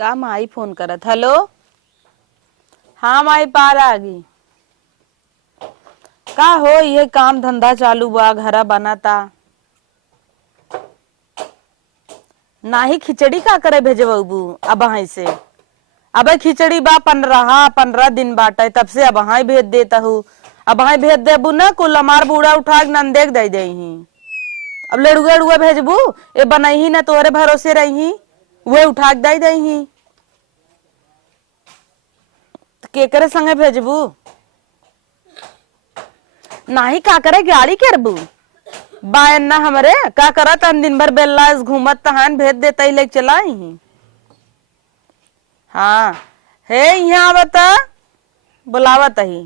का my phone करत। Hello, हाँ माई पार आ गई। का हो ये काम धंधा चालू बा, घरा बनाता नाही। खिचड़ी का करे भेजे बबू अब हाई से। अब खिचड़ी बा 15 दिन बाटे तब से अब हाई भेज देता हूँ। अब हाई भेज देबू ना कुल हमार बूढ़ा उठा के नंदेक दे दे। अब लड़ुआ उड़ुआ भेजबू ये बनही ना तोहरे भरोसे रही वे उठा के दे दही। केकरे संगे भेजबू नाही का करे गाड़ी करबू बायन ना हमरे का करत दिन भर बेल्ला घूमत तहान भेज देता ही ले चला ही। हाँ हे यहाँ आवता बुलावत ही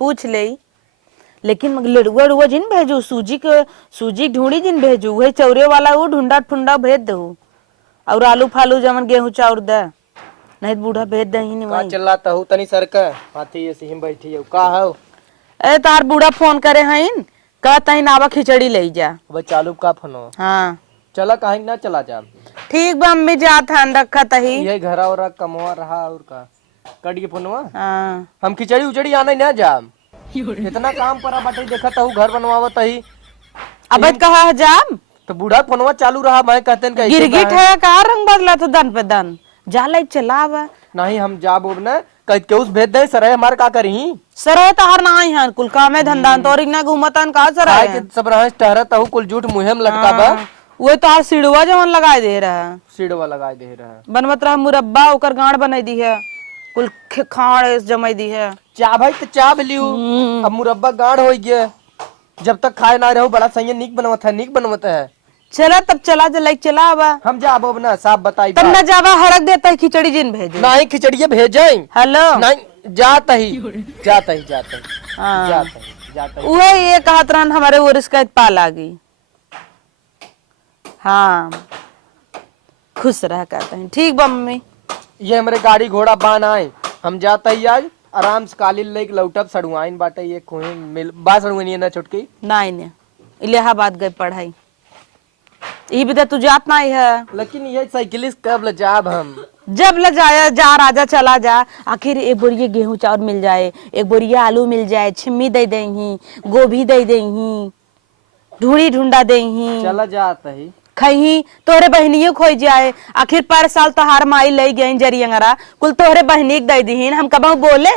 पूछ ले। लेकिन लड़ुआ उड़ुआ जिन भेजू सूजी ढूंढी जिन भेजू वही चौरे वाला वो ढूंढा ठुंडा भेज दो। और आलू फालू जमन गेहूं चाउर दे नहीं बूढ़ा भेज दही नहीं। का चिल्लाता हूँ तनी सरका हाथी ऐसे ही बैठी है का हो। ए तार बूढ़ा फोन करे हईन कहता ही नावा खिचड़ी ले जा। अब चालू का फोनो। हाँ चला कहीं ना चला जा। ठीक बा अम्मी जा ध्यान रखा तही। ये घरा और कमवा रहा और का कट के फोनवा। हाँ हम खिचड़ी उचड़ी आने ना जा इतना काम करा बाटे देखत हूँ घर बनवावत ही। अब कहा जाम तो बूढ़ा फोनवा चालू रहा मैं कहते हैं गिरगिट है का रंग बदला तो दन पे दन जा ले चलावा। नहीं हम जा बोब ना कह के उस भेज दे सरे हमार का करी सर तो हर ना है कुल काम है धंधा तोरी ना घूमतन का सर है सब रह टहरत हूँ कुल झूठ मुँह में लटका बा। वो तो हर सिड़वा जवन लगाए दे रहा है सीढ़वा लगा दे रहा बनवत रहा मुरब्बा ओकर गांड बनाई दी है कुल खाड़ जमाई दी है। चा भाई तो चा लियो अब मुरब्बा गाढ़ हो गया जब तक खाए ना रहो बड़ा सही नीक बनवता है। चला तब चला चला आवा हम जाबो ना साफ बताई तब न जावा हड़क देता है खिचड़ी जिन भेजे नहीं खिचड़िया भेजे हेलो नहीं जाता ही वो ये कहत रहन हमारे वो रिस्का पा लागी। हाँ खुश रह कहते हैं ठीक बा मम्मी। ये हमारे गाड़ी घोड़ा बान आए हम जाता ही आज आराम से काली लेके लौटब सड़ुआइन बाटे ये कोई मिल बा सड़ुआइन ना छुटकी नहीं ने इलाहाबाद गए पढ़ाई ये भी तू जात नहीं है। लेकिन ये साइकिलिस्ट कब ल जाब हम जब ल जाया जा राजा चला जा आखिर एक बोरिया गेहूं चाउर मिल जाए एक बोरिया आलू मिल जाए छिम्मी दे देही गोभी दे देही ढूंढी ढूंढा देही चला जाता ही खही तोहरे बहनियों खोई जाए आखिर पर साल तोहार माई ले गई जरियंगरा कुल तोहरे बहनी दे दीन हम कब बोले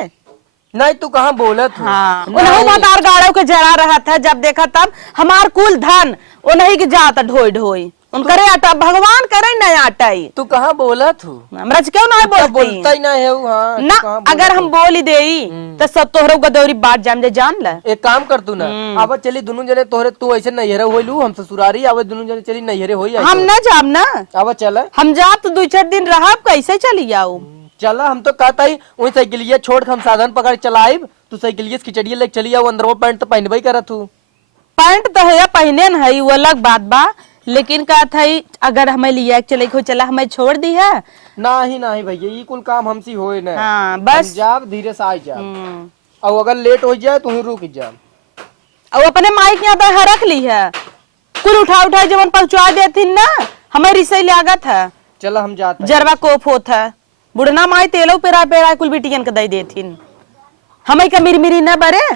नहीं तू कहाँ बोलत हाँ मतार गाड़ो के जरा रहा था जब देखा तब हमार कुल धन वो नहीं की जाता ढोई ढोई उनकरे आटा भगवान करे न आटा तू कहाँ बोलत हूँ हमरा क्यों नहीं बोलता ही नहीं है हाँ, ना अगर हम बोल ही दे तो सब तोहरे गदौरी बात जान ला। एक काम कर तू ना अब चली दोनों जने तोहरे तू ऐसे नैहरे होइलू हम ससुरारी अब दोनों जने चली नैहरे होई हम न जाम ना अब चल हम जा तो 2-4 दिन रहा कैसे चली जाऊ। चला हम तो कहता ही वही साइकिलिया छोड़ के हम साधन पकड़ चलाइब तू साइकिलिया खिचड़िया लेके चली आओ अंदर वो पैंट तो पहनबे करत तू पैंट तो है पहने न है वो अलग बात बा लेकिन का था अगर हमें लिया चले को चला हमें छोड़ दी है नहीं भैया ये कुल काम हमसे होए ना। हाँ, बस जाब धीरे से आई जा और अगर लेट हो जाए तू रुक जा और अपने माइक यहाँ पे रख ली है कुल उठा जब पहुंचा देती ना हमें रिसई लागत है। चला हम जाते जरवा कोप होता है बुढ़ना माई तेलो पेरा कुल बिटियन के दे देथिन हमें का मिरमिरी न बरे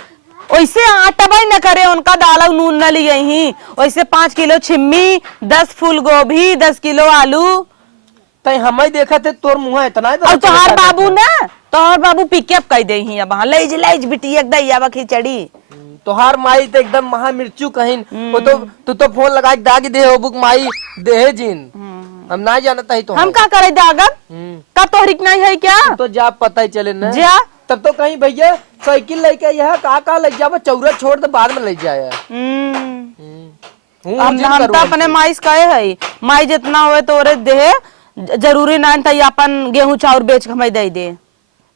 वैसे आटा भाई न करे उनका दाल नून न ली गई वैसे 5 किलो छिम्मी 10 फूल गोभी 10 किलो आलू तय हमें देखा थे तोर मुँह इतना और तोहार बाबू ना तोहार बाबू पिकअप कह दे ही अब लेज बिटी एक दई खिचड़ी तोहार माई तो एकदम महा मिर्चू कहीं वो तो तू तो फोन लगा के दाग दे हो बुक माई दे जिन हम ना जानता ही तो हम का करे दागब का तोहरिक नहीं है क्या तो जा पता ही चले ना जा तब तो कहीं भैया साइकिल लेके यह का ले जावा चौरा छोड़ दे बाद में ले जाए हम तो अपने माई कहे है माई जितना होए तोरे दे जरूरी ना था अपन गेहूं चाउर बेच के हमें दे दे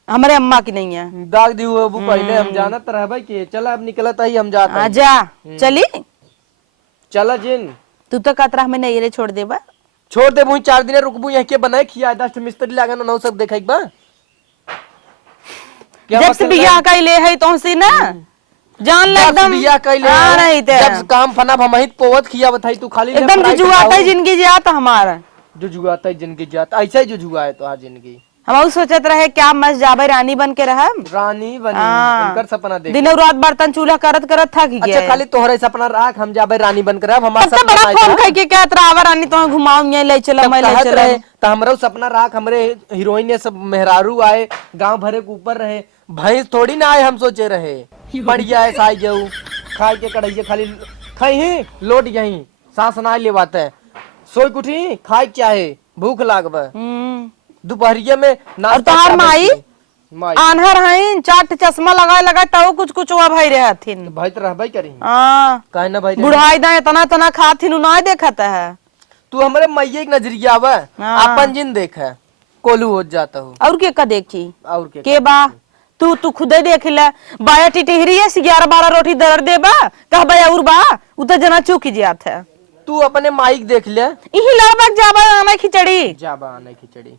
हमारे अम्मा की नहीं है दाग दी हुआ वो पहले हम जाना तो रह भाई के चला अब निकलता ही हम जाता जा चली चला जिन तू तो कतरा हमें नहीं रे छोड़ देबा छोड़ दे वही 4 दिन रुकबू यहाँ के बनाए खिया 10 मिस्त्री लागन नौ सब देखा एक बार जब से बियाह का ले है तो सी ना जान ले एकदम बियाह का ले नहीं थे जब काम फना हम ही पोवत खिया बताई तू खाली एकदम जुआता है जिंदगी जाता हमारा जो जुगाता है जिंदगी जाता, ऐसा ही जो जुगा है तो आज जिंदगी। हम सोचत रहे क्या मस्त जाबे रानी बन के रह। रानी बनी, हाँ। इनकर सपना देख। दिन और रात बर्तन चूल्हा करत करत थक गया। अच्छा खाली तोहरे सपना राख, हम जाबे रानी बनकर अब हमारा सबसे बड़ा फोन कह के क्या तरावा रानी तो घुमाऊं ये ले चला मैं ले चला। तो हमरो सपना राख, हमरे हीरोइन ये सब मेहरारू आए, गांव भरे के ऊपर रहे, भैंस थोड़ी ना आए हम सोचे रहे। बढ़िया है साई जाऊ खाए के कढ़ैया खाली खाई लोट यही सांस ना ले बात है, सोई कुठी खाए चाहे भूख लागब दोपहरिया में और तोहार माई आन्हर हईन, चाट चश्मा लगाए लगाए तो कुछ कुछ हुआ भाई रहे हथिन। भाई तो रहबे करी हां काहे ना भाई बुढ़ाई दा इतना इतना खाथिन ना देखत है। तू हमरे मैया के नजरिया आवे अपन जिन देख है कोलू हो जाता हूँ और के का देखी और के बा तू खुदे देख ले बाया टिटहरी है 11-12 रोटी दर देबा कहबे और बा उ त जना चूकी जात है। तू अपने माइक देख ले, इही लड़बक जाबा आना खिचड़ी जाबा आने खिचड़ी।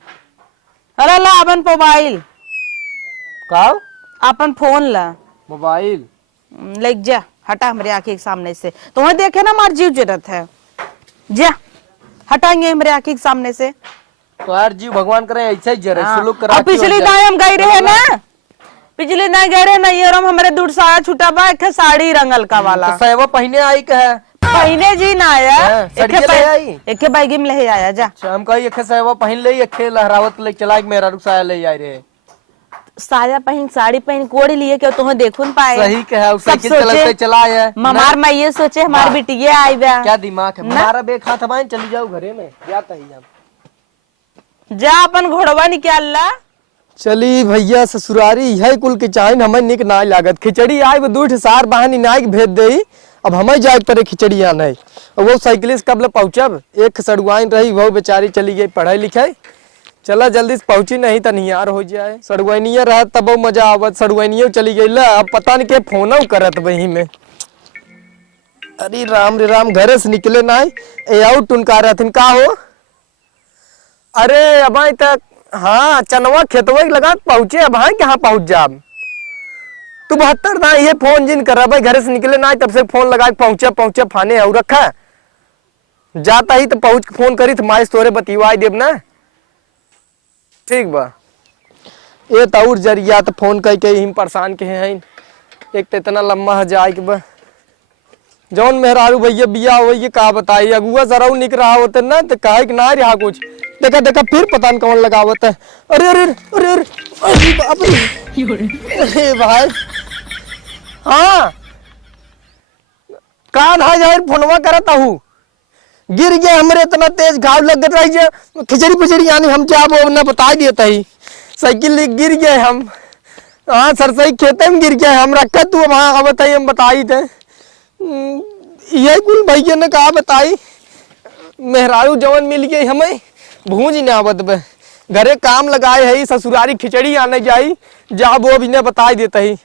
अरे ला अपन मोबाइल का अपन फोन ला मोबाइल लेक जा हटा हमरे आंखी के सामने से। तुम्हें देखे ना मार जीव जरूरत है, जा हटाएंगे हमरे आंखी के सामने से। तो यार जीव भगवान करे ऐसा ही जरे सुलूक करा। पिछली दाई हम गई रहे ना, पिछली दाई गए रहे ना ये रम हमरे दूर साया छूटा बा एक साड़ी रंगल का वाला तो सहवा पहने आई कहे पहने जी ना आया एक बैगी में ले आया जा। हम कही एक सहवा पहन ले एक लहरावत ले चला मेरा रुक साया ले आई रहे। साया पहन साड़ी पहन कोड़ी लिए क्यों तुम्हें देखून पाए। सही कहा साइकिल चलाते चला है ममार मैं ये सोचे हमारी बिटिया आई बा। क्या दिमाग है हमारा बेखा था चली जाओ घरे में जाता ही हम जा अपन घोड़वा निकाल ला। चली भैया ससुरारी है कुल के चाहे हमें निक ना लागत खिचड़ी आए दूठ सार बहानी नाई भेज दे। अब हमें जाए पर खिचड़ी आना है वो साइकिल से कब पहुंचब एक सड़ुआइन रही वो बेचारी चली गई पढ़ाई लिखाई। चला जल्दी से पहुंची नहीं तो निहार हो जाए। सड़ुआइनिया रहा तब मजा आवत, सड़ुआइनिया चली गई ला अब पता नहीं के फोन करत वही में। अरे राम रे राम घरे से निकले ना ए आउट टुनका रहथिन का हो। अरे अब तक हाँ चनवा खेतवा लगा पहुंचे अब हाँ कहाँ पहुंच जाब तू 72 ना ये फोन जिन कर भाई घरे से निकले ना तब से फोन लगा पहुंचे पहुंचे फाने और रखा जाता ही तो पहुंच के फोन करी तो माइस तोरे बतिवाई देव ना ठीक बा। ये तौर जरिया तो फोन कई के हिम परेशान के हैं एक तो इतना लम्बा जाए के बा जौन मेहरारू भैया बिया हो ये का बताई अगुआ जरा निक रहा होते ना तो कहे कि ना रहा कुछ देखा देखा फिर पता नहीं कौन लगावत है। अरे अरे अरे अरे अरे बाप रे भाई हाँ कान हा जाहिर फोनवा करता हूँ गिर गए हमरे इतना तेज घाव लग रही है खिचड़ी पिचड़ी यानी हम क्या वो ना बता देता ही साइकिल गिर गए हम हाँ सरसई खेते में गिर गए हम रखा तू वहाँ बताई हम बताई थे यही कुल भैया ने कहा बताई मेहरारू जवन मिल गई हमें भूंज न आवत बे घरे काम लगाए है ससुरारी खिचड़ी आने जाई जा वो भी ने बता देता ही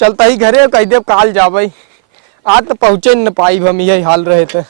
चलता ही घरे कह दे काल जा भाई आज तो पहुंचे न पाई हम यही हाल रहे थे।